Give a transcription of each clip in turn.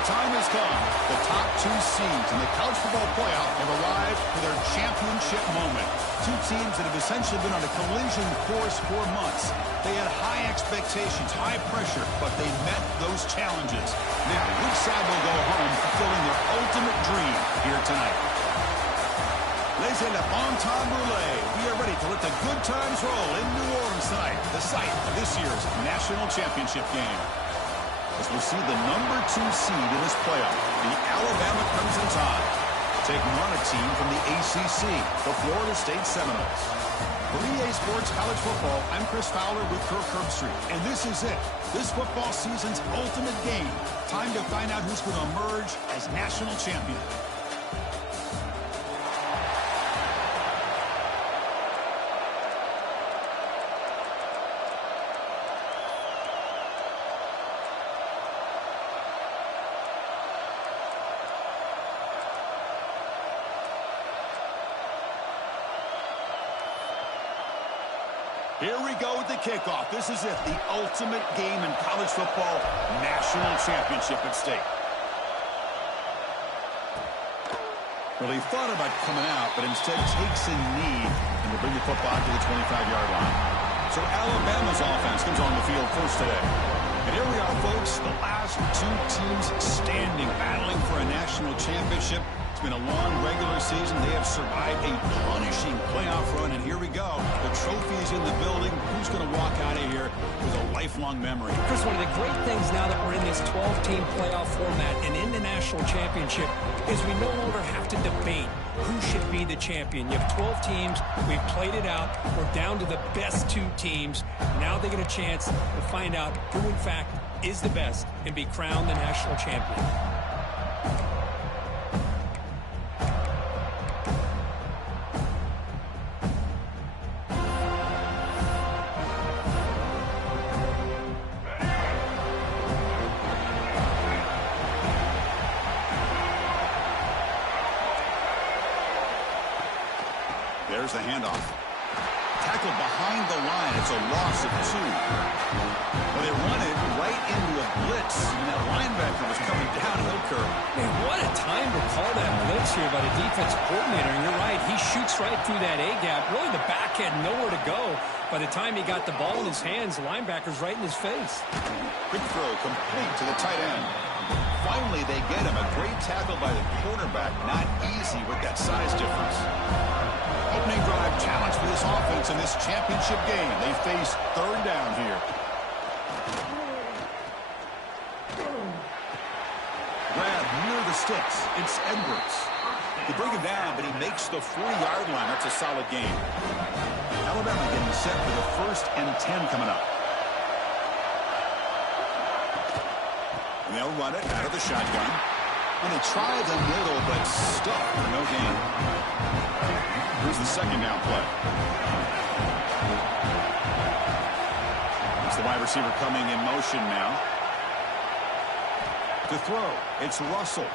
The time has come. The top two seeds in the college football playoff have arrived for their championship moment. Two teams that have essentially been on a collision course for months. They had high expectations, high pressure, but they met those challenges. Now, which side will go home fulfilling their ultimate dream here tonight? Laissez le bon temps rouler. We are ready to let the good times roll in New Orleans tonight, the site of this year's national championship game. As we'll see the number 2 seed in this playoff, the Alabama Crimson Tide, taking on a team from the ACC, the Florida State Seminoles. For EA Sports College Football, I'm Chris Fowler with Kirk Herbstreit, and this is it. This football season's ultimate game. Time to find out who's going to emerge as national champion. Here we go with the kickoff. This is it, the ultimate game in college football, national championship at stake. Well, he thought about coming out, but instead takes a knee and will bring the football to the 25-yard line. So Alabama's offense comes on the field first today. And here we are, folks, the last two teams standing, battling for a national championship. It's been a long regular season. They have survived a punishing playoff run, and here we go. The trophy is in the building. Who's going to walk out of here with a lifelong memory? Chris, one of the great things now that we're in this 12-team playoff format and in the national championship is we no longer have to debate who should be the champion. You have 12 teams. We've played it out. We're down to the best 2 teams. Now they get a chance to find out who, in fact, is the best and be crowned the national champion. There's the handoff. Tackled behind the line. It's a loss of 2. Well, they run it right into a blitz, and that linebacker was coming downhill curve. Man, what a time to call that blitz here by the defensive coordinator. And you're right, he shoots right through that A-gap. Really, the back had nowhere to go. By the time he got the ball in his hands, the linebacker's right in his face. Quick throw complete to the tight end. Finally, they get him. A great tackle by the cornerback. Not easy with that size difference. Opening drive challenge for this offense in this championship game. They face third down here. Grab near the sticks. It's Edwards. They bring him down, but he makes the 40-yard line. That's a solid game. Alabama getting set for the 1st and 10 coming up. And they'll run it out of the shotgun. And they try the middle, but stuck for no gain. Here's the 2nd down play. It's the wide receiver coming in motion now. To throw, it's Russell.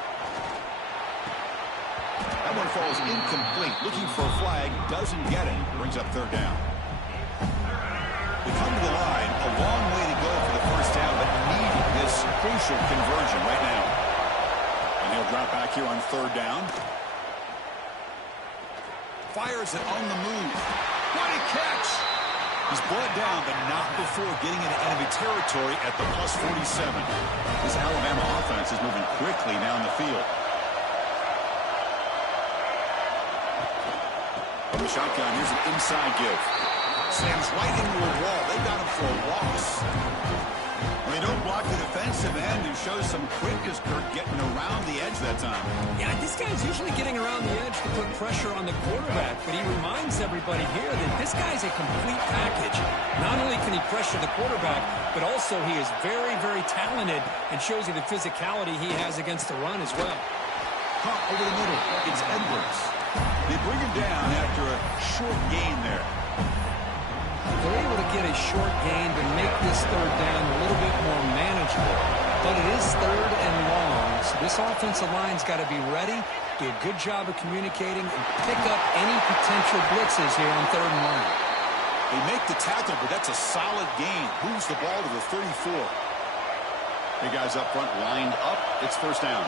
That one falls incomplete. Looking for a flag, doesn't get it. Brings up 3rd down. They come to the line, a long way to go for the 1st down, but needing this crucial conversion right now. And he'll drop back here on 3rd down. Fires it on the move. What a catch! He's brought down, but not before getting into enemy territory at the +47. This Alabama offense is moving quickly down the field. From the shotgun, here's an inside give. Slams right into a wall. They got him for a loss. They don't block the defensive end, who shows some quickness, Kirk, getting around the edge that time. Yeah, this guy's usually getting around the edge to put pressure on the quarterback, but he reminds everybody here that this guy's a complete package. Not only can he pressure the quarterback, but also he is very, very talented and shows you the physicality he has against the run as well. Pump over the middle. It's Edwards. They bring him down after a short gain there. They're able to get a short gain to make this 3rd down a little bit more manageable. But it is 3rd and long, so this offensive line's got to be ready, do a good job of communicating, and pick up any potential blitzes here on 3rd and long. They make the tackle, but that's a solid gain. Moves the ball to the 34. The guys up front lined up. It's first down.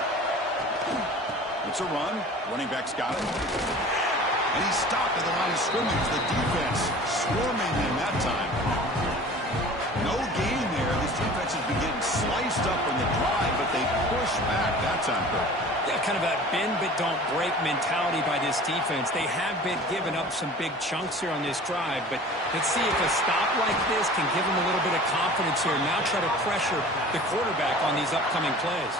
It's a run. Running back's got it. And he's stopped at the line of scrimmage. The defense swarming him that time. No gain there. This defense has been getting sliced up on the drive, but they push back that time, Kurt. Yeah, kind of a bend but don't break mentality by this defense. They have been giving up some big chunks here on this drive, but let's see if a stop like this can give them a little bit of confidence here. Now try to pressure the quarterback on these upcoming plays.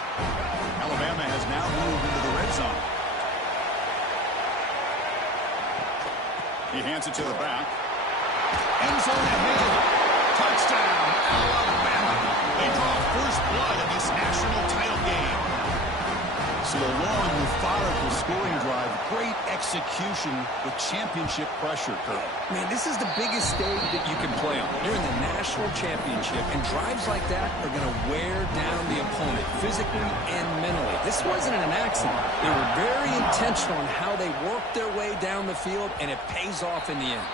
Alabama has now moved into the red zone. He hands it to the back. End zone ahead. Touchdown, Alabama. They draw first blood in this national title game. So a long, methodical scoring drive. Great execution with championship pressure, Kurt. Man, this is the biggest stage that you can play on. You're in the national championship, and drives like that are going to wear down the opponent physically and mentally. This wasn't an accident. They were very intentional in how they worked their way down the field, and it pays off in the end.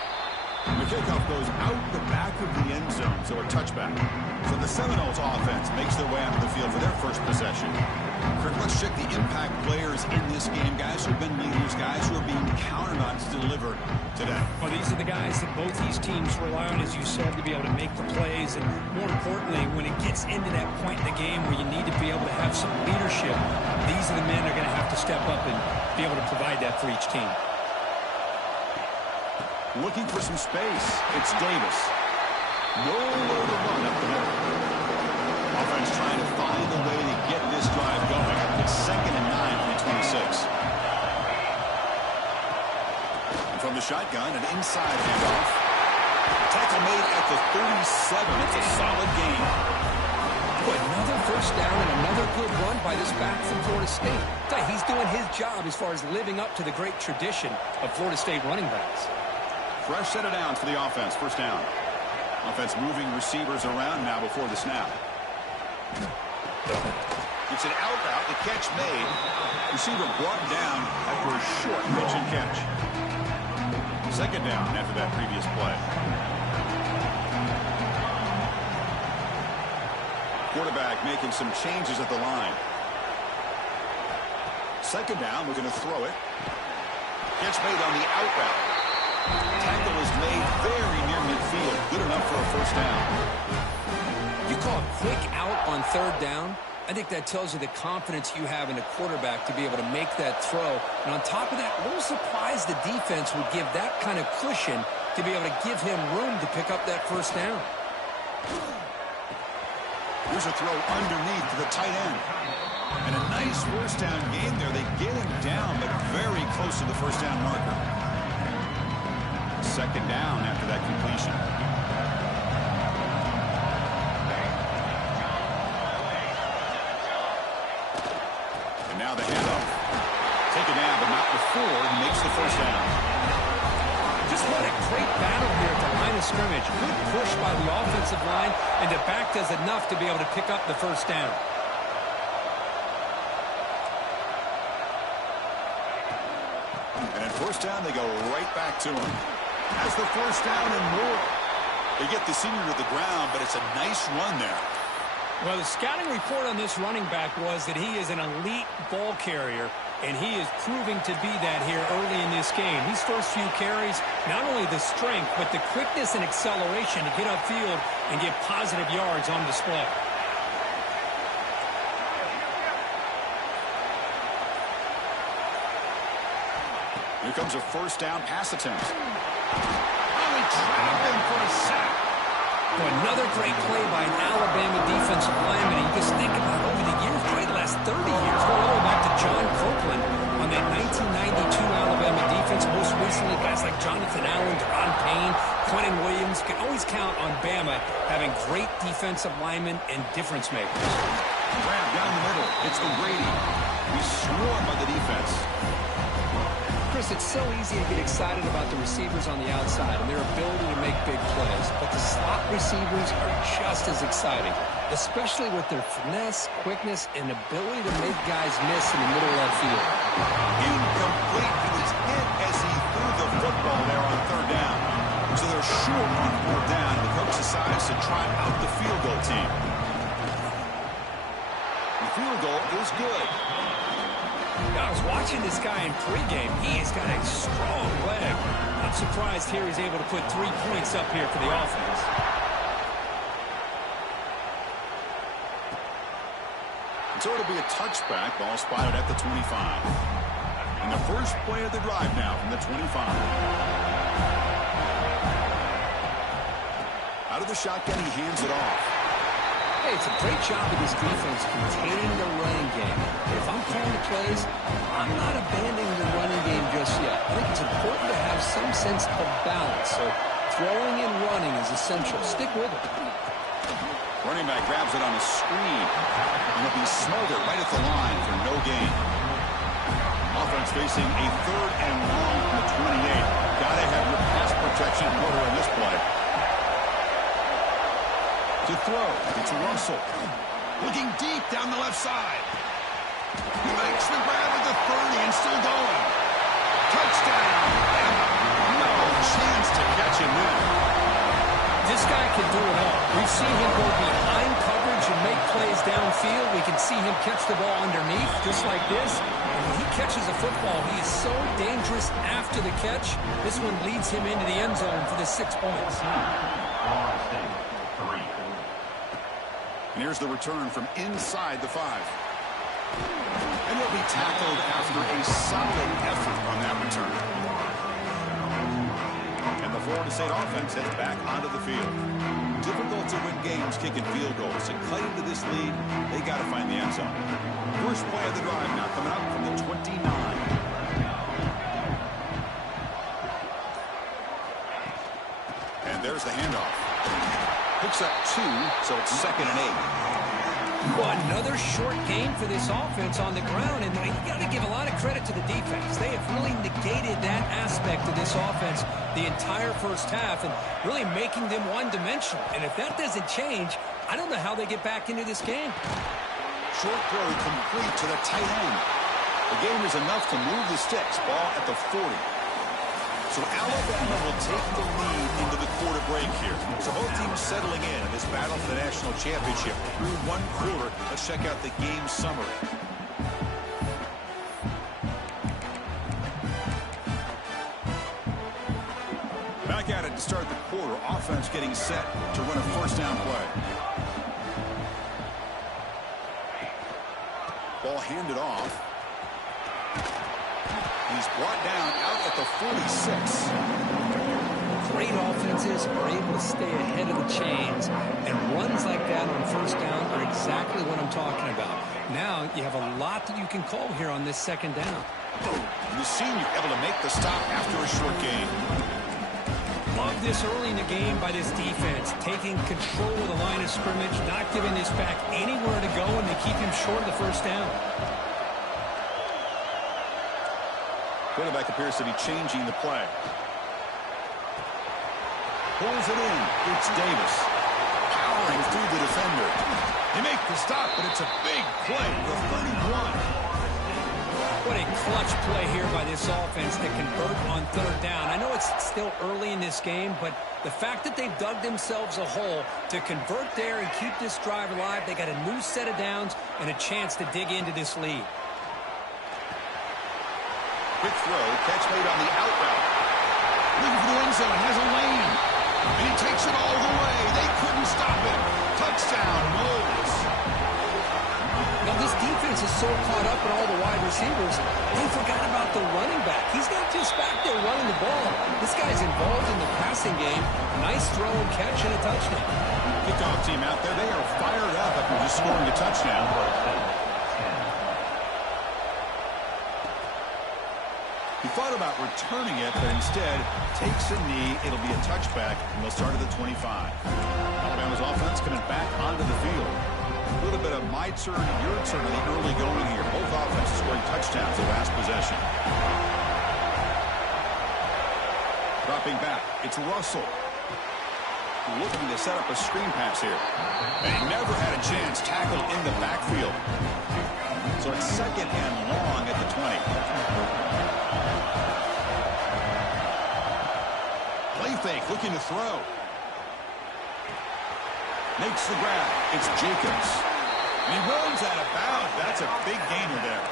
The kickoff goes out the back of the end zone, so a touchback. So the Seminoles offense makes their way onto the field for their first possession. Kirk, let's check the impact players in this game, guys who have been leaders, guys who are being counted on to deliver today. Well, these are the guys that both these teams rely on, as you said, to be able to make the plays. And more importantly, when it gets into that point in the game where you need to be able to have some leadership, these are the men that are going to have to step up and be able to provide that for each team. Looking for some space. It's Davis. Nowhere to run up the middle. Offense trying to find a way to get this drive going. It's 2nd and 9 from the 26. And from the shotgun, an inside handoff. Tackle made at the 37. It's a solid gain. Another first down and another good run by this back from Florida State. He's doing his job as far as living up to the great tradition of Florida State running backs. Fresh set of downs for the offense. First down. Offense moving receivers around now before the snap. It's an out route. The catch made. Receiver brought down after a short pitch and catch. Second down after that previous play. Quarterback making some changes at the line. Second down. We're going to throw it. Catch made on the out route. Tackle is made very near midfield. Good enough for a first down. You call a quick out on third down. I think that tells you the confidence you have in a quarterback to be able to make that throw. And on top of that, a little surprised the defense would give that kind of cushion to be able to give him room to pick up that first down. Here's a throw underneath to the tight end. And a nice first down gain there. They get him down, but very close to the first down marker. Second down after that completion. And now the handoff. Taken down, but not before he makes the first down. Just what a great battle here at the line of scrimmage. Good push by the offensive line, and the back does enough to be able to pick up the first down. And at first down, they go right back to him. Has the first down and more. They get the senior to the ground, but it's a nice run there. Well, the scouting report on this running back was that he is an elite ball carrier, and he is proving to be that here early in this game. These first few carries, not only the strength, but the quickness and acceleration to get upfield and get positive yards on display. Here comes a first down pass attempt. Only traveling for a sack. Well, another great play by an Alabama defensive lineman. You just think about over the years, probably the last 30 years, going all the way back to John Copeland on that 1992 Alabama defense. Most recently, guys like Jonathan Allen, Deron Payne, Quentin Williams. You can always count on Bama having great defensive linemen and difference makers. Grab down the middle. It's O'Grady. He's swarmed by the defense. Chris, it's so easy to get excited about the receivers on the outside and their ability to make big plays, but the slot receivers are just as exciting, especially with their finesse, quickness, and ability to make guys miss in the middle of that field. Incomplete. He was hit as he threw the football there on third down. So they're short on fourth down. The coach decides to try out the field goal team. field goal is good. I was watching this guy in pregame. He has got a strong leg. I'm surprised here he's able to put 3 points up here for the offense. So it'll be a touchback. Ball spotted at the 25. And the first play of the drive now from the 25. Out of the shotgun, he hands it off. Hey, it's a great job of this defense containing the running game. If I'm calling plays, I'm not abandoning the running game just yet. I think it's important to have some sense of balance. So throwing and running is essential. Stick with it. Running back grabs it on a screen. And it'll be smothered right at the line for no gain. Offense facing a 3rd and long from the 28. Gotta have your pass protection in order on this play. To throw, it's Russell. Looking deep down the left side. He makes the grab at the 30 and still going. Touchdown. And no chance to catch him there. This guy can do it all. We've seen him go behind coverage and make plays downfield. We can see him catch the ball underneath, just like this. And when he catches a football, he is so dangerous after the catch. This one leads him into the end zone for the 6 points. And here's the return from inside the 5. And he'll be tackled after a solid effort on that return. And the Florida State offense heads back onto the field. Difficult to win games kicking field goals. And cut into this lead, they got to find the end zone. First play of the drive now coming up from the 29. And there's the handoff. Picks up 2, so it's 2nd and 8. Well, another short game for this offense on the ground, and you got to give a lot of credit to the defense. They have really negated that aspect of this offense the entire first half and really making them one-dimensional. And if that doesn't change, I don't know how they get back into this game. Short throw complete to the tight end. The game is enough to move the sticks. Ball at the 40. So Alabama will take the lead into the quarter break here. So both teams settling in this battle for the national championship through 1 quarter. Let's check out the game summary. Back at it to start the quarter. Offense getting set to run a first down play. Ball handed off. He's brought down out at the 46. Great offenses are able to stay ahead of the chains, and runs like that on first down are exactly what I'm talking about. Now you have a lot that you can call here on this 2nd down. The senior able to make the stop after a short gain. Love this early in the game by this defense, taking control of the line of scrimmage, not giving this back anywhere to go, and they keep him short of the first down. Quarterback appears to be changing the play. Pulls it in. It's Davis. Powering through the defender. They make the stop, but it's a big play. The 31. What a clutch play here by this offense to convert on 3rd down. I know it's still early in this game, but the fact that they've dug themselves a hole to convert there and keep this drive alive, they got a new set of downs and a chance to dig into this lead. Quick throw, catch made on the out route. Looking for the end zone, has a lane. And he takes it all the way. They couldn't stop him. Touchdown, Moles. Now this defense is so caught up in all the wide receivers, they forgot about the running back. He's not just back there running the ball. This guy's involved in the passing game. Nice throw, catch, and a touchdown. Kickoff team out there, they are fired up after just scoring a touchdown. He thought about returning it, but instead takes a knee. It'll be a touchback, and they'll start at the 25. Alabama's offense coming back onto the field. A little bit of my turn, your turn in the early going here. Both offenses scoring touchdowns the last possession. Dropping back, it's Russell. Looking to set up a screen pass here. And he never had a chance tackled in the backfield. So it's 2nd and long at the 20. Play fake, looking to throw. Makes the grab. It's Jacobs. He runs out of bounds. That's a big gainer there.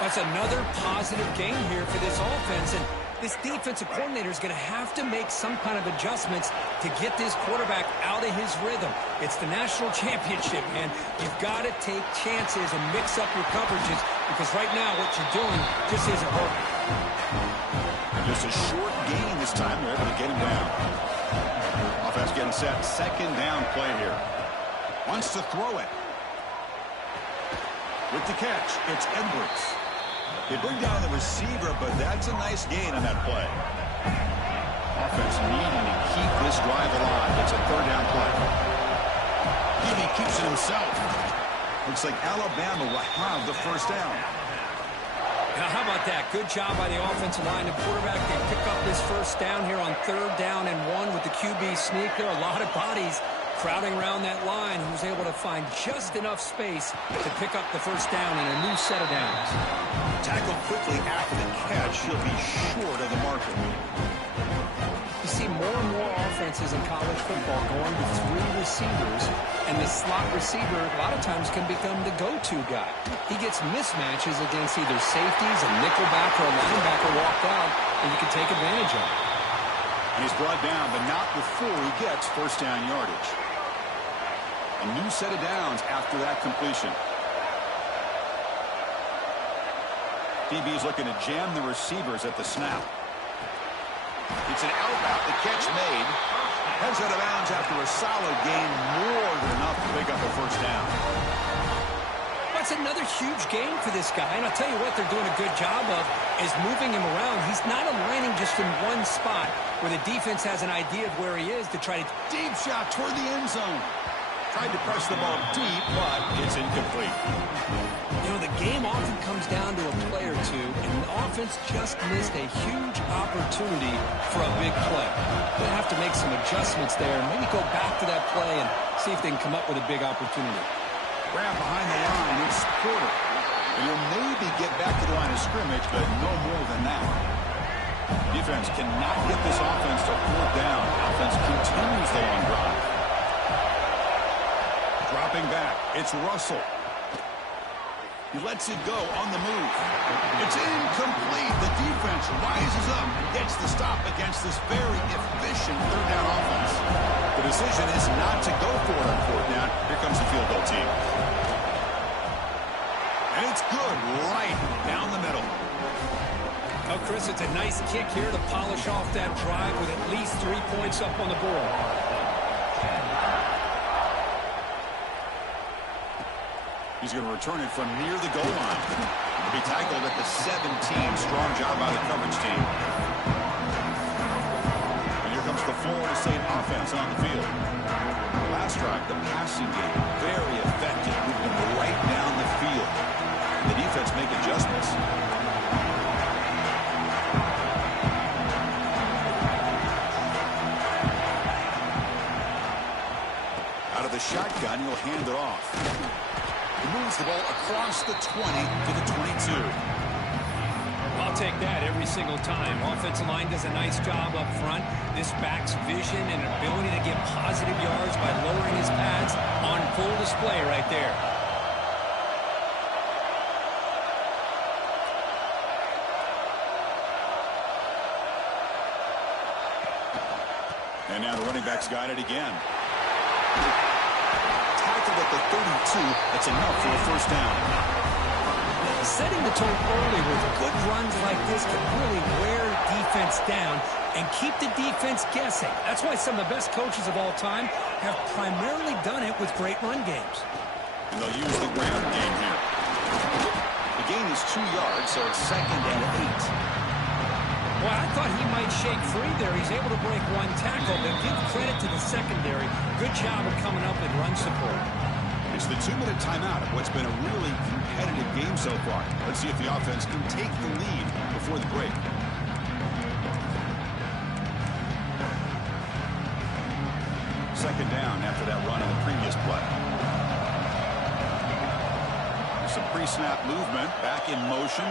That's another positive gain here for this offense, and this defensive coordinator is going to have to make some kind of adjustments to get this quarterback out of his rhythm. It's the national championship, man. You've got to take chances and mix up your coverages because right now what you're doing just isn't working. And just a short gain this time. They're able to get him down. Offense getting set. Second down play here. Wants to throw it. With the catch, it's Edwards. They bring down the receiver, but that's a nice gain on that play. Offense needing to keep this drive alive. It's a third down play. He keeps it himself. Looks like Alabama will have the first down. Now, how about that? Good job by the offensive line and quarterback. They pick up this first down here on 3rd down and 1 with the QB sneak. There are a lot of bodies crowding around that line, who's able to find just enough space to pick up the first down in a new set of downs. Tackled quickly after the catch. He'll be short of the marker. You see more and more offenses in college football going to 3 receivers, and the slot receiver a lot of times can become the go-to guy. He gets mismatches against either safeties, a nickelback, or a linebacker walked out, and you can take advantage of it. And he's brought down, but not before he gets first down yardage. A new set of downs after that completion. DB's looking to jam the receivers at the snap. It's an out route. The catch made. Heads out of bounds after a solid gain, more than enough to pick up a first down. That's another huge gain for this guy, and I'll tell you what they're doing a good job of is moving him around. He's not aligning just in one spot where the defense has an idea of where he is to try to... Deep shot toward the end zone. Tried to press the ball deep, but it's incomplete. You know, the game often comes down to a play or two, and the offense just missed a huge opportunity for a big play. They'll have to make some adjustments there and maybe go back to that play and see if they can come up with a big opportunity. Grab behind the line, it's Porter. And he'll maybe get back to the line of scrimmage, but no more than that. Defense cannot get this offense to 4th down. Offense continues the long drive. Dropping back, it's Russell. He lets it go on the move. It's incomplete. The defense rises up and gets the stop against this very efficient 3rd down offense. The decision is not to go for it on 4th down. Here comes the field goal team. And it's good right down the middle. Oh, Chris, it's a nice kick here to polish off that drive with at least 3 points up on the board. He's going to return it from near the goal line. He'll be tackled at the 17. Strong job by the coverage team. And here comes the Florida State offense on the field. Last drive, the passing game, very effective, moving right down the field. The defense make adjustments. Out of the shotgun, he'll hand it off. He moves the ball across the 20 to the 22. I'll take that every single time. Offensive line does a nice job up front. This back's vision and ability to get positive yards by lowering his pads on full display right there. And now the running back's got it again. Tackled at the 32. That's enough for a first down. Setting the tone early with good runs like this can really wear defense down and keep the defense guessing. That's why some of the best coaches of all time have primarily done it with great run games. And they'll use the ground game here. The gain is 2 yards, so it's 2nd and 8. Well, I thought he might shake free there. He's able to break one tackle, but give credit to the secondary. Good job of coming up with run support. It's the 2-minute timeout of what's been a really competitive game so far. Let's see if the offense can take the lead before the break. Second down after that run on the previous play. Some pre-snap movement, back in motion.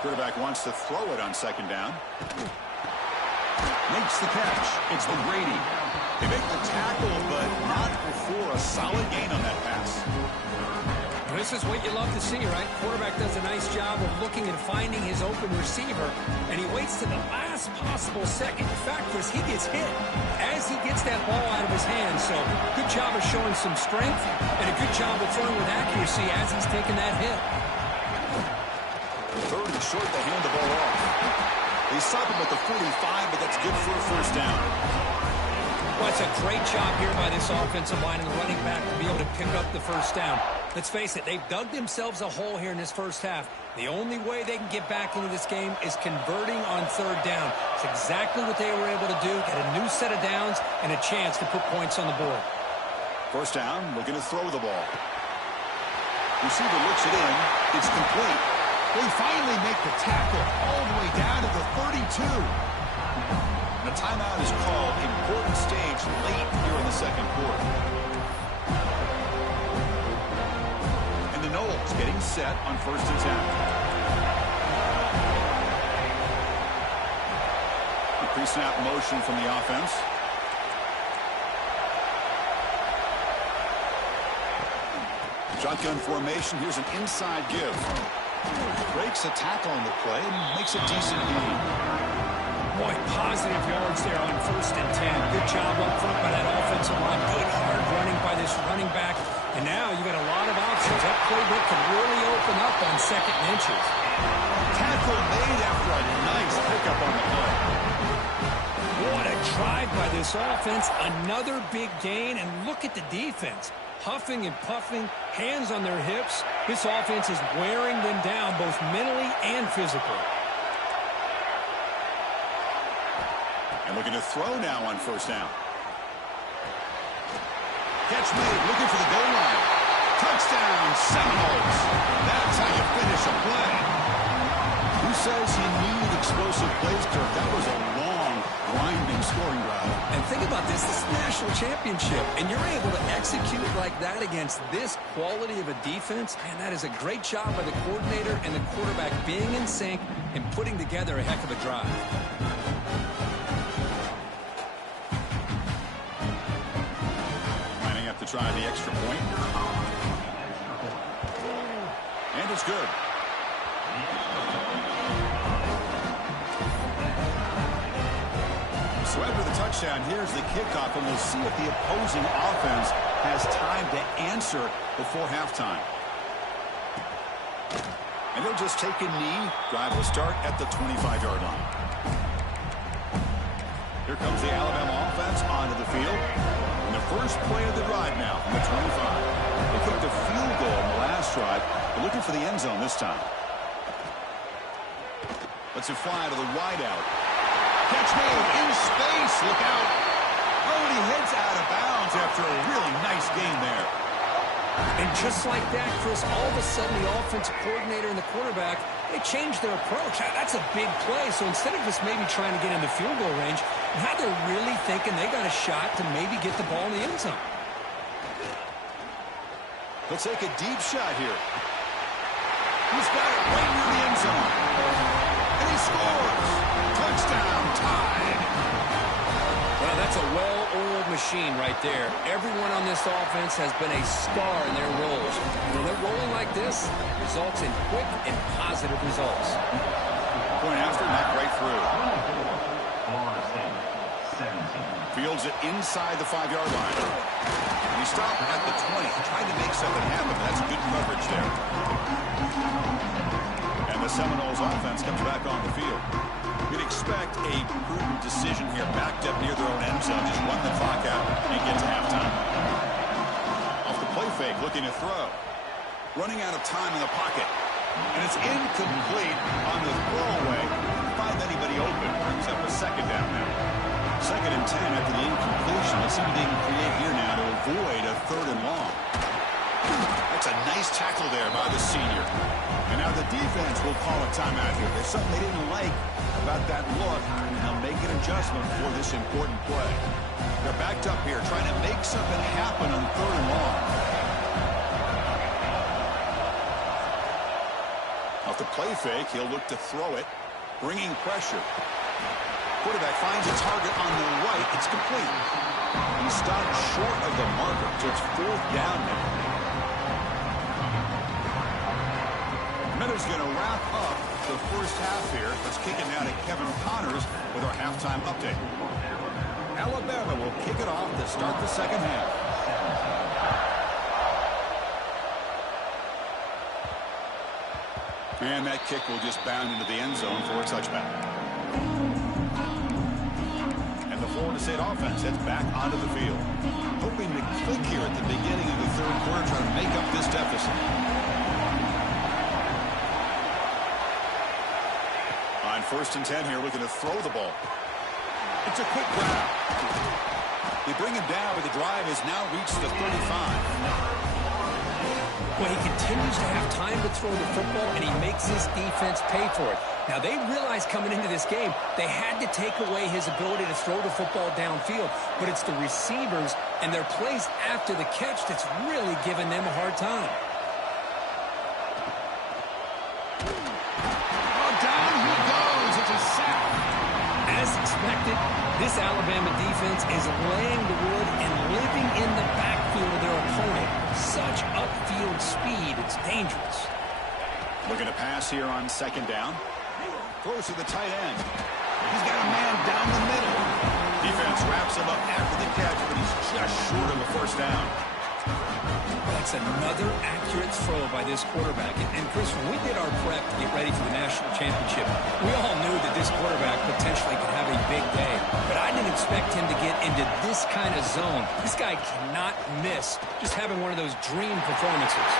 Quarterback wants to throw it on 2nd down. Makes the catch. It's McGrady. They make the tackle, but not before a solid gain on that pass. This is what you love to see, right? Quarterback does a nice job of looking and finding his open receiver, and he waits to the last possible second. In fact, Chris, he gets hit as he gets that ball out of his hands. So good job of showing some strength and a good job of throwing with accuracy as he's taking that hit. Third and short, they hand the ball off. They stop him at the 45, but that's good for a first down. Well, it's a great job here by this offensive line and the running back to be able to pick up the first down. Let's face it, they've dug themselves a hole here in this first half. The only way they can get back into this game is converting on third down. It's exactly what they were able to do, get a new set of downs and a chance to put points on the board. First down, looking to throw the ball. Receiver looks it in. It's complete. They finally make the tackle all the way down to the 32. The timeout is called. Important stage late here in the second quarter. And the Noles getting set on first and 10. A pre-snap motion from the offense. Shotgun formation. Here's an inside give. Breaks a tackle on the play and makes a decent gain. Boy, positive yards there on first and 10. Good job up front by that offensive line. Good hard running by this running back. And now you got a lot of options. That playbook can really open up on second and inches. Tackle made after a nice pickup on the play. What a drive by this offense. Another big gain. And look at the defense. Huffing and puffing, hands on their hips. This offense is wearing them down both mentally and physically. And looking to throw now on first down. Catch made, looking for the goal line. Touchdown, Seminoles. That's how you finish a play. Who says he needed explosive plays, Kirk? That was a long, winding scoring drive. And think about this is a national championship, and you're able to execute like that against this quality of a defense, and that is a great job by the coordinator and the quarterback being in sync and putting together a heck of a drive. Lining up to try the extra point. And it's good. So after the touchdown, here's the kickoff, and we'll see if the opposing offense has time to answer before halftime. And they'll just take a knee. Drive will start at the 25-yard line. Here comes the Alabama offense onto the field. And the first play of the drive now from the 25. They kicked a field goal in the last drive. They're looking for the end zone this time. Let's it fly to the wideout. Catch made in space. Look out. Oh, and he heads out of bounds after a really nice game there. And just like that, Chris, all of a sudden the offensive coordinator and the quarterback, they changed their approach. That's a big play. So instead of just maybe trying to get in the field goal range, now they're really thinking they got a shot to maybe get the ball in the end zone. They'll take a deep shot here. He's got it right near the end zone. And he scores. Touchdown, tied. Well, that's a well-oiled machine right there. Everyone on this offense has been a star in their roles. When they're rolling like this, results in quick and positive results. Point after, knocked right through. Fields it inside the 5-yard line. He stopped at the 20, trying to make something happen. That's good coverage there. And the Seminoles offense comes back on the field. You'd expect a prudent decision here, backed up near their own end zone, just run the clock out and get to halftime. Off the play fake, looking to throw. Running out of time in the pocket. And it's incomplete on the throwaway. Couldn't find anybody open. Brings up a second down now. Second and 10 after the incompletion. Let's see what they can create here now to avoid a third and long. That's a nice tackle there by the senior. And now the defense will call a timeout here. There's something they didn't like about that look, and they'll make an adjustment for this important play. They're backed up here trying to make something happen on third and long. Off the play fake, he'll look to throw it, bringing pressure. Quarterback finds a target on the right. It's complete. He stopped short of the marker, so it's 4th down now. Miller's going to wrap up the first half here. Let's kick it now to Kevin Connors with our halftime update. Alabama will kick it off to start the second half. And that kick will just bound into the end zone for a touchback. And the Florida State offense heads back onto the field, hoping to click here at the beginning of the third quarter, trying to make up this deficit. On 1st and 10 here, looking to throw the ball. It's a quick grab. They bring him down, but the drive has now reached the 35. Well, he continues to have time to throw the football, and he makes his defense pay for it. Now, they realized coming into this game they had to take away his ability to throw the football downfield, but it's the receivers and their plays after the catch that's really giving them a hard time. Oh, down he goes. It's a sack. As expected, this Alabama defense is laying the wood and living in the backfield of their opponent. Such upfield speed, it's dangerous. Looking to pass here on 2nd down. Throws to the tight end. He's got a man down the middle. Defense wraps him up after the catch, but he's just short of a 1st down. That's another accurate throw by this quarterback. And Chris, when we did our prep to get ready for the national championship, we all knew that this quarterback potentially could have a big day. But I didn't expect him to get into this kind of zone. This guy cannot miss just having one of those dream performances.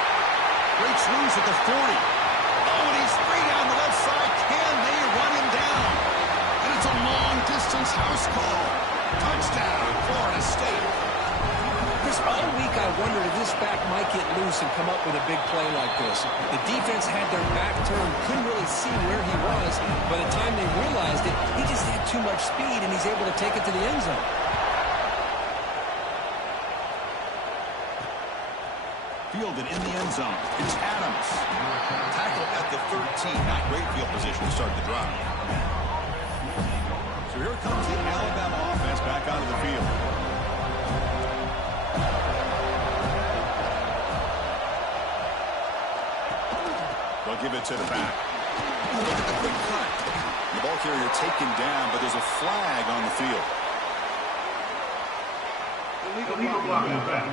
Breaks loose at the 40. Oh, and he's free down the left side. Can they run him down? And it's a long-distance house call. Touchdown, Florida State. Chris, all week I wondered if this back might get loose and come up with a big play like this. The defense had their back turned, couldn't really see where he was. By the time they realized it, he just had too much speed, and he's able to take it to the end zone. Fielded in the end zone. It's Adams. Tackled at the 13. Not great field position to start the drive. So here comes the Alabama offense back onto the field. They'll give it to the back. Look at the quick cut. The ball carrier taken down, but there's a flag on the field. Illegal blocking offense.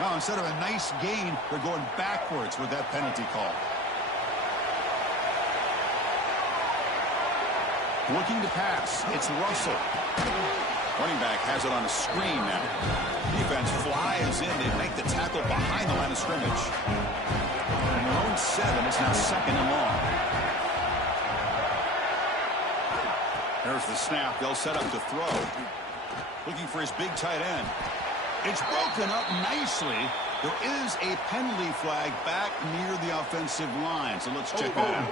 Now, instead of a nice gain, they're going backwards with that penalty call. Looking to pass. It's Russell. Running back has it on a screen now. Defense flies in. They make the tackle behind the line of scrimmage. And their own 7. It's now 2nd and long. There's the snap. They'll set up to throw. Looking for his big tight end. It's broken up nicely. There is a penalty flag back near the offensive line. So let's check that out.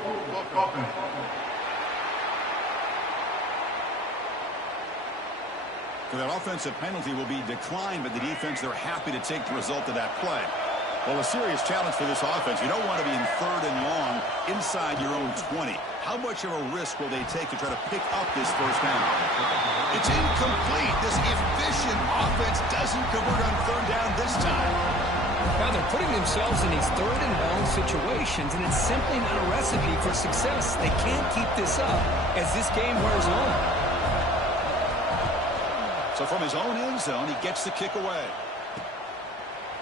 So that offensive penalty will be declined, but the defense, they're happy to take the result of that play. Well, a serious challenge for this offense. You don't want to be in 3rd and long inside your own 20. How much of a risk will they take to try to pick up this 1st down? It's incomplete. This efficient offense doesn't convert on 3rd down this time. Now they're putting themselves in these 3rd and long situations, and it's simply not a recipe for success. They can't keep this up as this game wears on. So from his own end zone, he gets the kick away.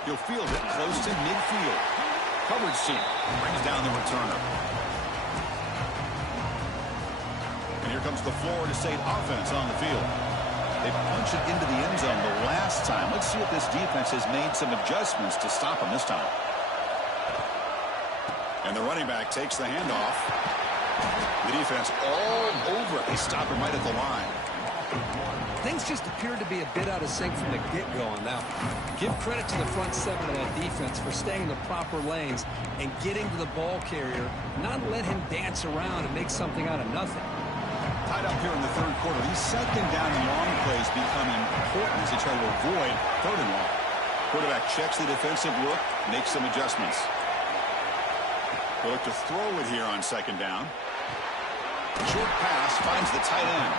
He'll field it close to midfield. Coverage team brings down the returner. And here comes the Florida State offense on the field. They punch it into the end zone the last time. Let's see if this defense has made some adjustments to stop him this time. And the running back takes the handoff. The defense all over it. They stop him right at the line. Things just appeared to be a bit out of sync from the get-go on that one. Give credit to the front 7 of that defense for staying in the proper lanes and getting to the ball carrier, not let him dance around and make something out of nothing. Tied up here in the 3rd quarter. These 2nd down and long plays become important as they try to avoid 3rd and long. Quarterback checks the defensive look, makes some adjustments. They'll look to throw it here on 2nd down. Short pass finds the tight end.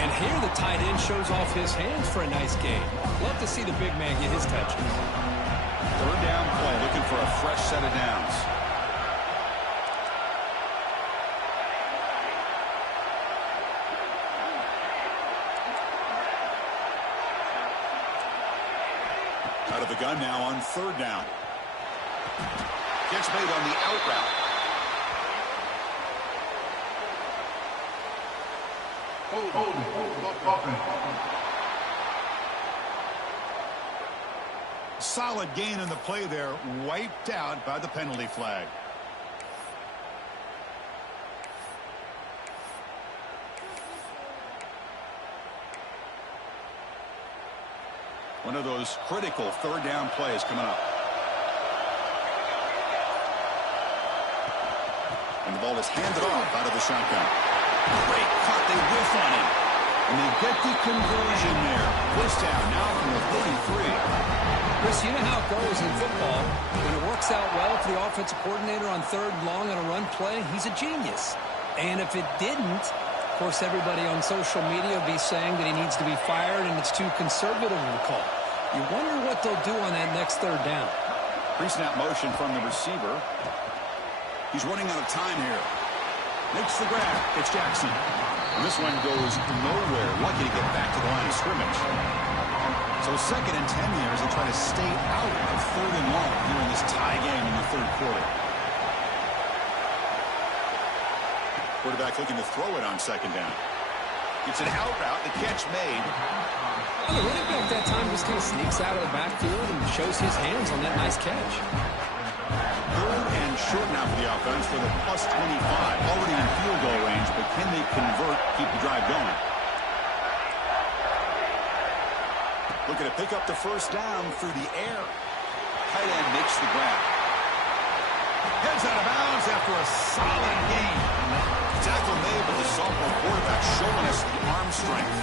And here the tight end shows off his hands for a nice gain. Love to see the big man get his touches. Third down play, looking for a fresh set of downs. Out of the gun now on third down. Gets made on the out route. Solid gain in the play there, wiped out by the penalty flag. One of those critical third down plays coming up. And the ball is handed off out of the shotgun. Great cut. They whiff on him. And they get the conversion there. First down now from the 33. Chris, you know how it goes in football. When it works out well for the offensive coordinator on third and long on a run play, he's a genius. And if it didn't, of course, everybody on social media will be saying that he needs to be fired and it's too conservative of a call. You wonder what they'll do on that next third down. Pre-snap motion from the receiver. He's running out of time here. Makes the grab. It's Jackson. And this one goes nowhere. Lucky to get back to the line of scrimmage. So second and 10 here as they try to stay out of third and long here in this tie game in the third quarter. Quarterback looking to throw it on second down. It's an out route. The catch made. Well, the running back that time just kind of sneaks out of the backfield and shows his hands on that nice catch. Third and short now for the offense for the plus 25. Already in field goal range, but can they convert, keep the drive going? Looking to pick up the first down through the air. Tight end makes the grab. Heads out of bounds after a solid gain. Tackle made, but the sophomore quarterback showing us the arm strength.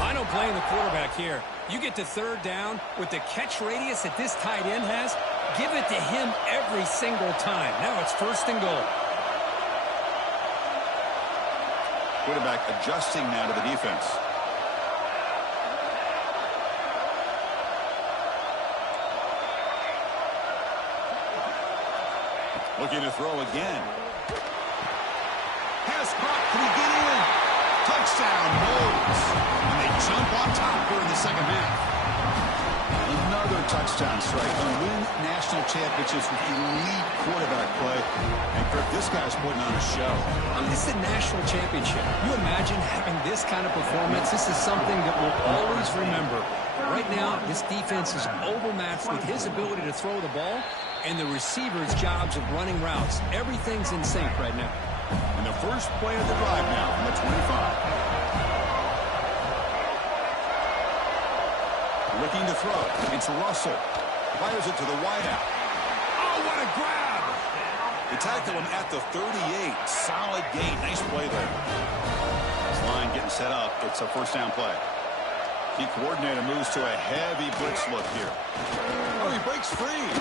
I don't blame the quarterback here. You get to third down with the catch radius that this tight end has, give it to him every single time. Now it's first and goal. Quarterback adjusting now to the defense. Looking to throw again. Pass caught. Can he get in? Touchdown, Moles. And they jump on top here in the second half. Another touchdown strike. They win national championships with elite quarterback play. And Kirk, this guy's putting on a show. I mean, this is a national championship. You imagine having this kind of performance? This is something that we'll always remember. Right now, this defense is overmatched with his ability to throw the ball and the receivers' jobs of running routes. Everything's in sync right now. And the first play of the drive now from the 25. Looking to throw. It's Russell. Fires it to the wideout. Oh, what a grab! They tackle him at the 38. Solid gain. Nice play there. This line getting set up. It's a first down play. The coordinator moves to a heavy blitz look here. Oh, he breaks free.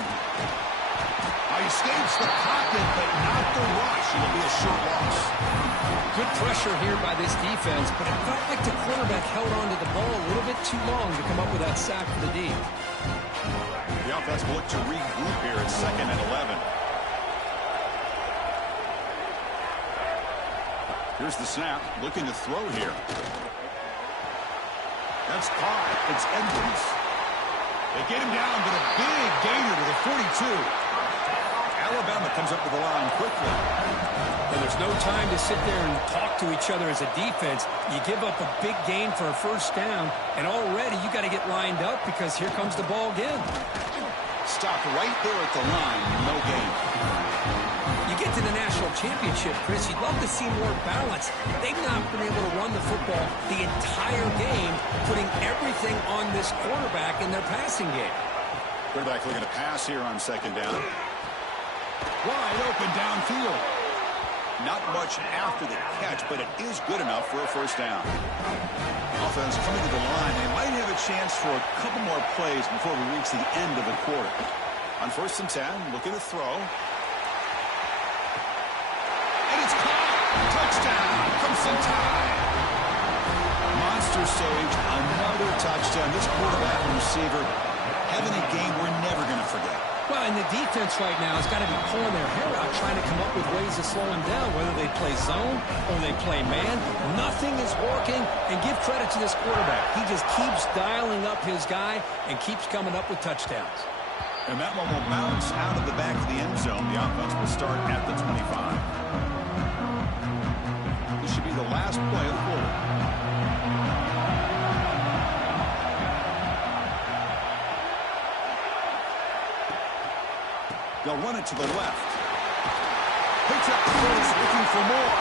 He escapes the pocket, but not the rush. It'll be a short loss. Good pressure here by this defense, but it felt like the quarterback held on to the ball a little bit too long to come up with that sack for the D. The offense will look to regroup here at second and 11. Here's the snap, looking to throw here. That's caught. It's Edwards. They get him down, but a big gainer to the 42. Alabama comes up to the line quickly. And there's no time to sit there and talk to each other as a defense. You give up a big gain for a first down, and already you got to get lined up because here comes the ball again. Stopped right there at the line. No gain. You get to the national championship, Chris, you'd love to see more balance. They've not been able to run the football the entire game, putting everything on this quarterback in their passing game. Quarterback looking to pass here on second down. Wide open downfield. Not much after the catch, but it is good enough for a first down. Offense coming to the line. They might have a chance for a couple more plays before we reach the end of the quarter. On first and 10, looking to throw. And it's caught. Sage, another touchdown. This quarterback and receiver having a game we're never going to forget. Well, and the defense right now has got to be pulling their hair out, trying to come up with ways to slow him down, whether they play zone or they play man. Nothing is working, and give credit to this quarterback. He just keeps dialing up his guy and keeps coming up with touchdowns. And that one will bounce out of the back of the end zone. The offense will start at the 25. This should be the last play of the quarter. They'll run it to the left. Picks up the pace, looking for more.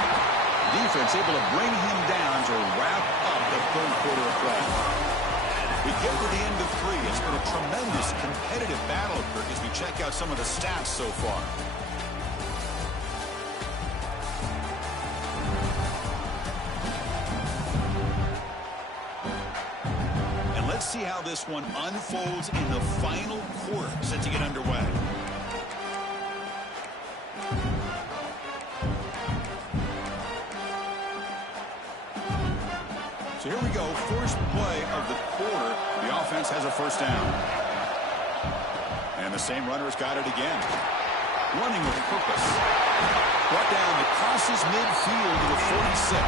Defense able to bring him down to wrap up the third quarter of play. We get to the end of 3. It's been a tremendous competitive battle, Kirk, as we check out some of the stats so far. And let's see how this one unfolds in the final quarter, set to get underway. So here we go, first play of the quarter. The offense has a first down. And the same runner's got it again. Running with purpose. Brought down that crosses midfield to the 46.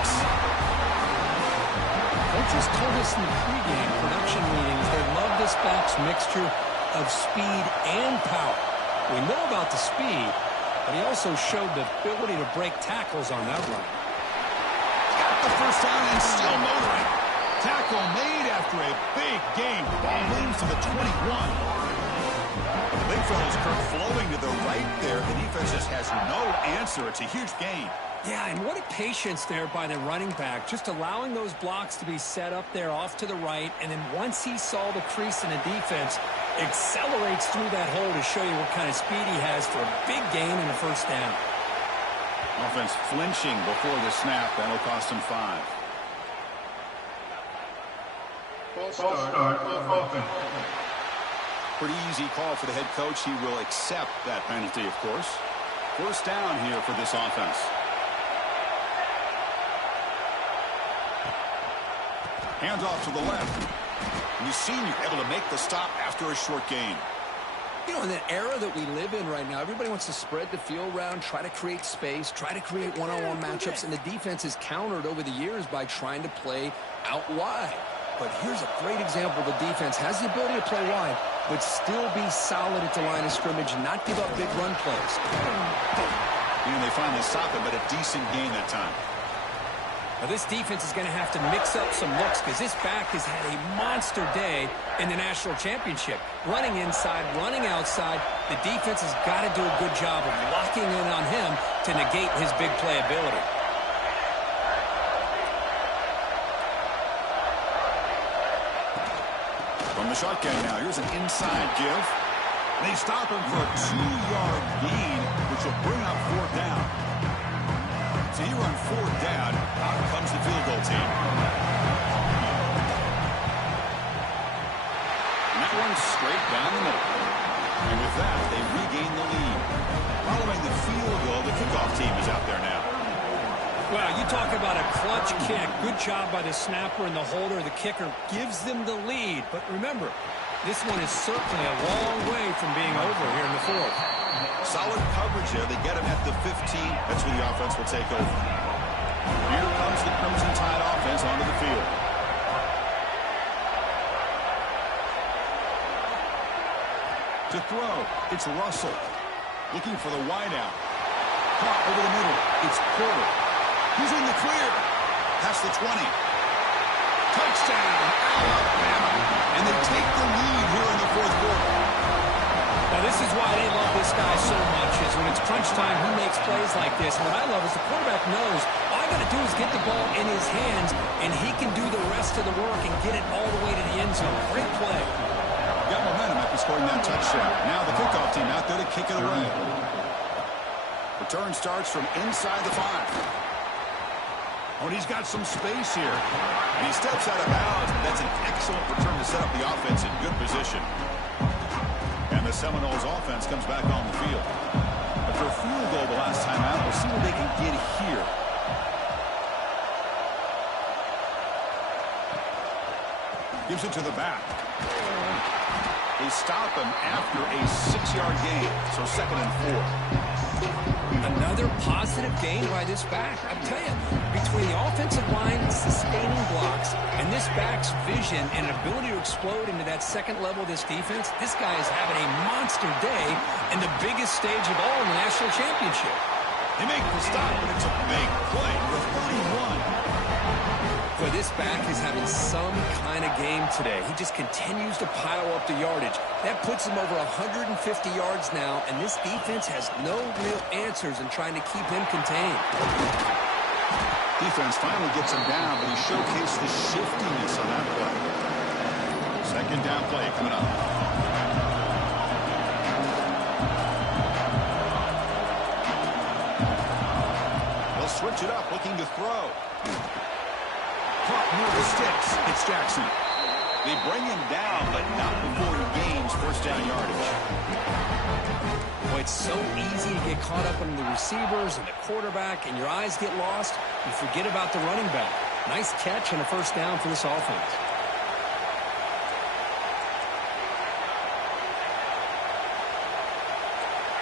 Coaches told us in the pregame production meetings they love this back's mixture of speed and power. We know about the speed, but he also showed the ability to break tackles on that run. The first down and still motoring. Tackle made after a big gain. Ball moves to the 21. The big fella's Kirk flowing to the right there. The defense just has no answer. It's a huge gain. Yeah, and what a patience there by the running back, just allowing those blocks to be set up there off to the right, and then once he saw the crease in the defense, accelerates through that hole to show you what kind of speed he has for a big gain in the first down. Offense flinching before the snap. That'll cost him 5. False start. Offense. Pretty easy call for the head coach. He will accept that penalty, of course. First down here for this offense. Hands off to the left. And you see you're able to make the stop after a short gain. You know, in that era that we live in right now, everybody wants to spread the field around, try to create space, try to create one-on-one matchups, and the defense is countered over the years by trying to play out wide. But here's a great example. The defense has the ability to play wide, but still be solid at the line of scrimmage, not give up big run plays. And they finally stop it, but a decent gain that time. Now this defense is going to have to mix up some looks because this back has had a monster day in the national championship. Running inside, running outside. The defense has got to do a good job of locking in on him to negate his big play ability. From the shotgun now, here's an inside give. They stop him for a 2-yard gain, which will bring up 4th down. So here on 4th down, out comes the field goal team. And that one's straight down the middle. And with that, they regain the lead. Following the field goal, the kickoff team is out there now. Well, you talk about a clutch kick. Good job by the snapper and the holder. The kicker gives them the lead. But remember, this one is certainly a long way from being over here in the 4th. Solid coverage there. They get him at the 15. That's where the offense will take over. Here comes the Crimson Tide offense onto the field. To throw, it's Russell. Looking for the wideout. Caught over the middle. It's Porter. He's in the clear. Past the 20. Touchdown, Alabama. And they take the lead here in the 4th quarter. Now, this is why they love this guy so much, is when it's crunch time, he makes plays like this. And what I love is the quarterback knows all I got to do is get the ball in his hands, and he can do the rest of the work and get it all the way to the end zone. Great play. Got momentum after scoring that touchdown. Now the kickoff team out there to kick it away. Return starts from inside the 5. Oh, and he's got some space here. And he steps out of bounds. That's an excellent return to set up the offense in good position. And the Seminoles offense comes back on the field. After a field goal the last time out, we'll see what they can get here. Gives it to the back. They stop him after a 6-yard gain, so 2nd and 4. Another positive gain by this back. I'm telling you, between the offensive line sustaining blocks and this back's vision and ability to explode into that second level of this defense, this guy is having a monster day in the biggest stage of all in the national championship. They make the stop, but it's a big play for 31. Boy, this back is having some kind of game today. He just continues to pile up the yardage. That puts him over 150 yards now, and this defense has no real answers in trying to keep him contained. Defense finally gets him down, but he showcased the shiftiness on that play. 2nd down play coming up. They'll switch it up, looking to throw. Caught near the sticks. It's Jackson. They bring him down, but not before he gains 1st down yardage. Boy, it's so easy to get caught up in the receivers and the quarterback, and your eyes get lost. You forget about the running back. Nice catch and a 1st down for this offense.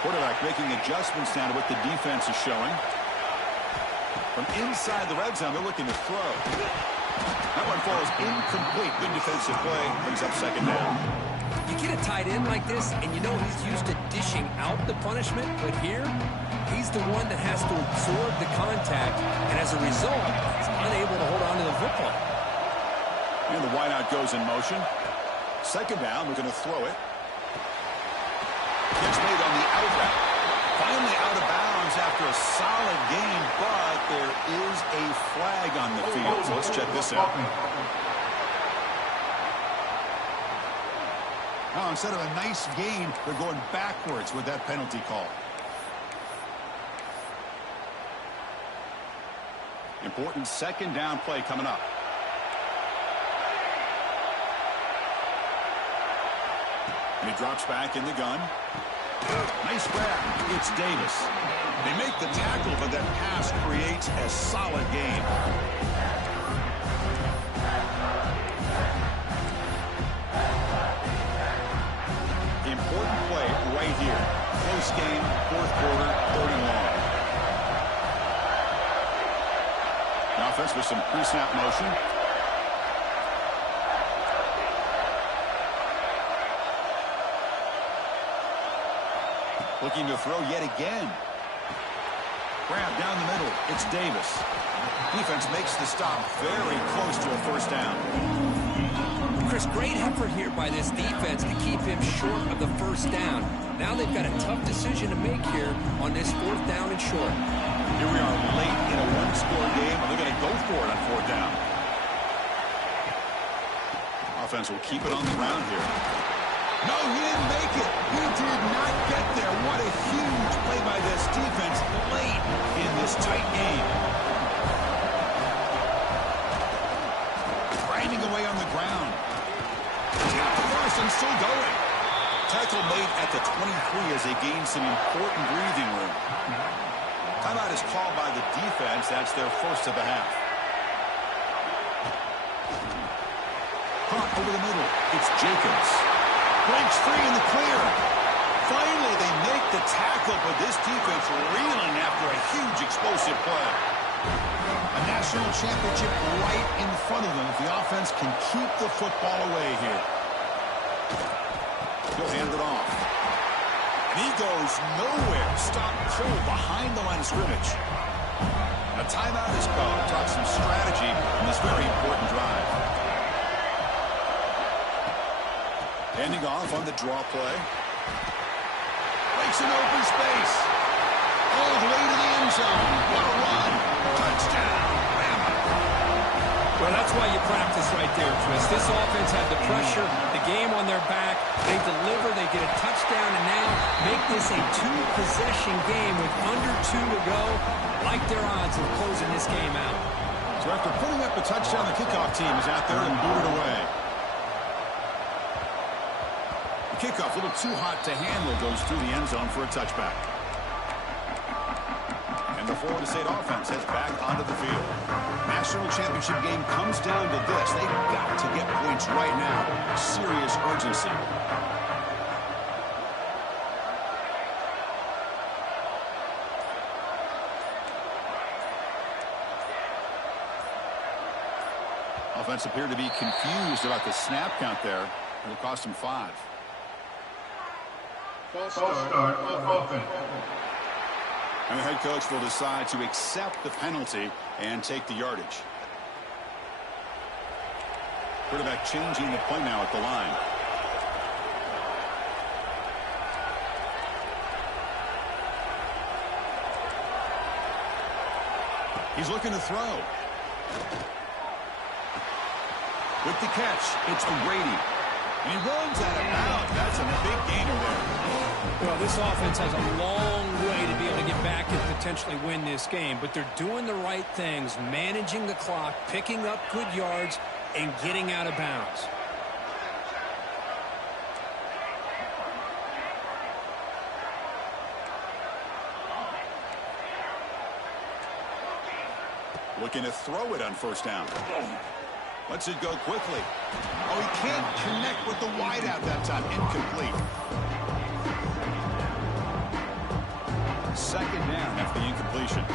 Quarterback making adjustments now to what the defense is showing. From inside the red zone, they're looking to throw. That one falls incomplete. Good defensive play. Brings up 2nd down. You get a tight end like this, and you know he's used to dishing out the punishment, but here, he's the one that has to absorb the contact, and as a result, he's unable to hold on to the football. And the wideout goes in motion. 2nd down, we're going to throw it. Gets made on the out route. Finally out of bounds after a solid game, but there is a flag on the field. So let's check this out. Now, instead of a nice gain, they're going backwards with that penalty call. Important 2nd down play coming up. And he drops back in the gun. Nice grab. It's Davis. They make the tackle, but that pass creates a solid gain. Important play right here. Close game, 4th quarter, 3rd and long. The offense with some pre-snap motion. Looking to throw yet again. Grab down the middle. It's Davis. Defense makes the stop very close to a 1st down. Chris, great effort here by this defense to keep him short of the 1st down. Now they've got a tough decision to make here on this 4th down and short. Here we are late in a 1-score game, and they're going to go for it on 4th down. Offense will keep it on the ground here. No, he didn't make it. He did not get there. What a huge play by this defense late in this tight game. Grinding away on the ground. And still going. Tackle made at the 23 as they gain some important breathing room. Timeout is called by the defense. That's their 1st of the half. Caught over the middle. It's Jacobs. Breaks free in the clear. Finally, they make the tackle, but this defense reeling after a huge explosive play. A national championship right in front of them if the offense can keep the football away here. He'll hand it off. And he goes nowhere. Stop cold behind the line of scrimmage. A timeout is called. Talk some strategy in this very important drive. Handing off on the draw play. Breaks an open space. All the way to the end zone. What a run. Touchdown. Well, that's why you practice right there, Chris. This offense had the pressure, the game on their back. They deliver, they get a touchdown, and now make this a 2-possession game with under 2 to go. Like their odds of closing this game out. So after putting up a touchdown, the kickoff team is out there and booted away. The kickoff, a little too hot to handle, goes through the end zone for a touchback. And the Florida State offense heads back onto the field. national championship game comes down to this. They've got to get points right now. Serious urgency. Offense appeared to be confused about the snap count there. It'll cost him 5. False start, offense. And the head coach will decide to accept the penalty and take the yardage. Quarterback changing the play now at the line. He's looking to throw. With the catch, it's Brady. And he runs out of bounds. That's a big gainer there. Well, this offense has a long way to be able to get back and potentially win this game, but they're doing the right things, managing the clock, picking up good yards, and getting out of bounds. Looking to throw it on first down. Lets it go quickly. Oh, he can't connect with the wideout that time. Incomplete. Second down after the incompletion.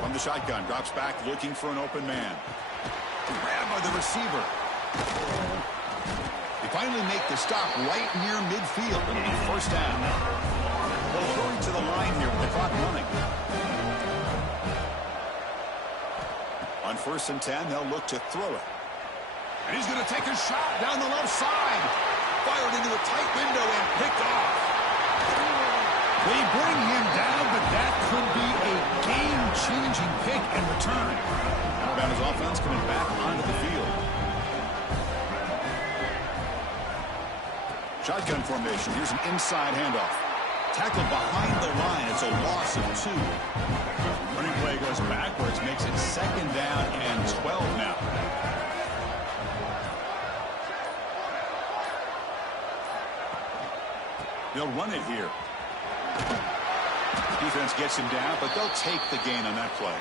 From the shotgun, drops back looking for an open man. Grabbed by the receiver. They finally make the stop right near midfield. It'll be first down. Well, going to the line here with the clock running. On 1st and 10, they'll look to throw it. And he's going to take a shot down the left side. Fired into a tight window and picked off. They bring him down, but that could be a game-changing pick and return. Alabama's offense coming back onto the field. Shotgun formation. Here's an inside handoff. Tackled behind the line. It's a loss of 2. Running play goes backwards, makes it second down and 12 now. They'll run it here. Defense gets him down, but they'll take the gain on that play.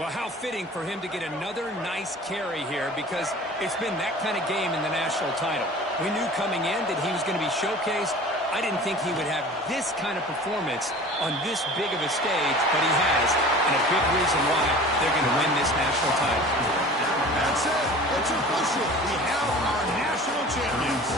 Well, how fitting for him to get another nice carry here, because it's been that kind of game in the national title. We knew coming in that he was going to be showcased. I didn't think he would have this kind of performance on this big of a stage, but he has, and a big reason why they're going to win this national title. That's it. It's official. We have our national champions.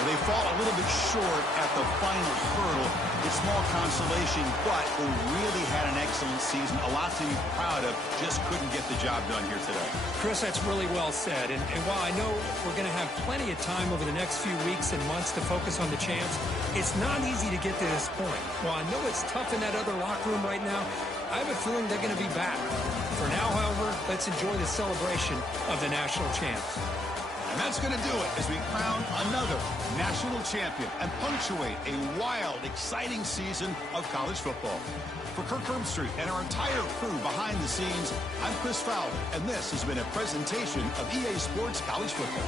They fall a little bit short at the final hurdle. It's small consolation, but they really had an excellent season. A lot to be proud of. Just couldn't get the job done here today. Chris, that's really well said. And while I know we're going to have plenty of time over the next few weeks and months to focus on the champs, it's not easy to get to this point. While I know it's tough in that other locker room right now, I have a feeling they're going to be back. For now, however, let's enjoy the celebration of the national champs. And that's going to do it as we crown another national champion and punctuate a wild, exciting season of college football. For Kirk Herbstreit and our entire crew behind the scenes, I'm Chris Fowler, and this has been a presentation of EA Sports College Football.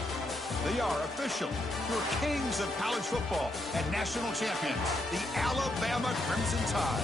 They are official. Your kings of college football and national champions, the Alabama Crimson Tide.